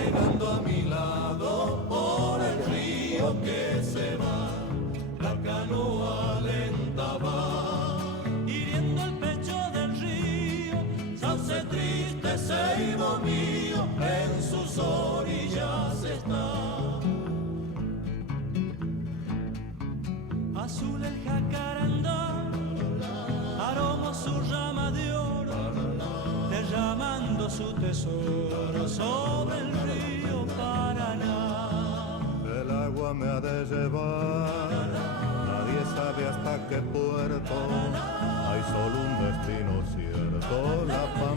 navegando a mi lado por el río que se va, la canoa lenta va, hiriendo el pecho del río, sauce triste, ceibo mío, en sus orillas está. Azul el jacarandá, aroma su rama de oro, derramando su tesoro sobre el río Paraná. El agua me ha de llevar, nadie sabe hasta qué puerto, hay solo un destino cierto, la paz.